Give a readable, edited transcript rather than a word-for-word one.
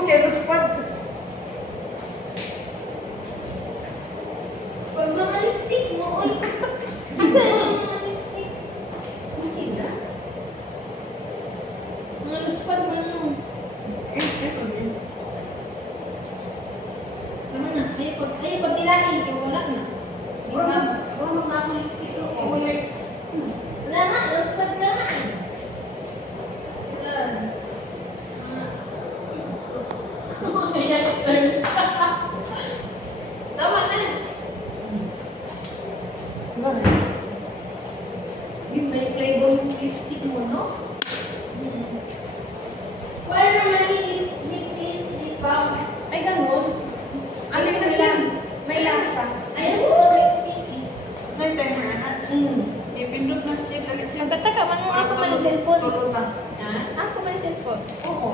zero spot. Pag mga lipstick mo, oy. Asa yung mga lipstick? Hindi na. Mga luspad mo ano. Ito din. Tama na. Ayaw pag nilain, kaya wala na. Wala na ako lipstick ko. Wala. Wala nga, luspad ka nga. Tama na. Yung may flavor yung lipstick mo, no? Wala naman lip balm. Ay, ganun. Ano May na siya? May lasa. Ayaw mo pag lipstick eh. May timer na. Ipindot na siya galit siya. Bata ka, manong ako man ang cellphone. Tulog na. Ha? Ako man ang cellphone. Oo.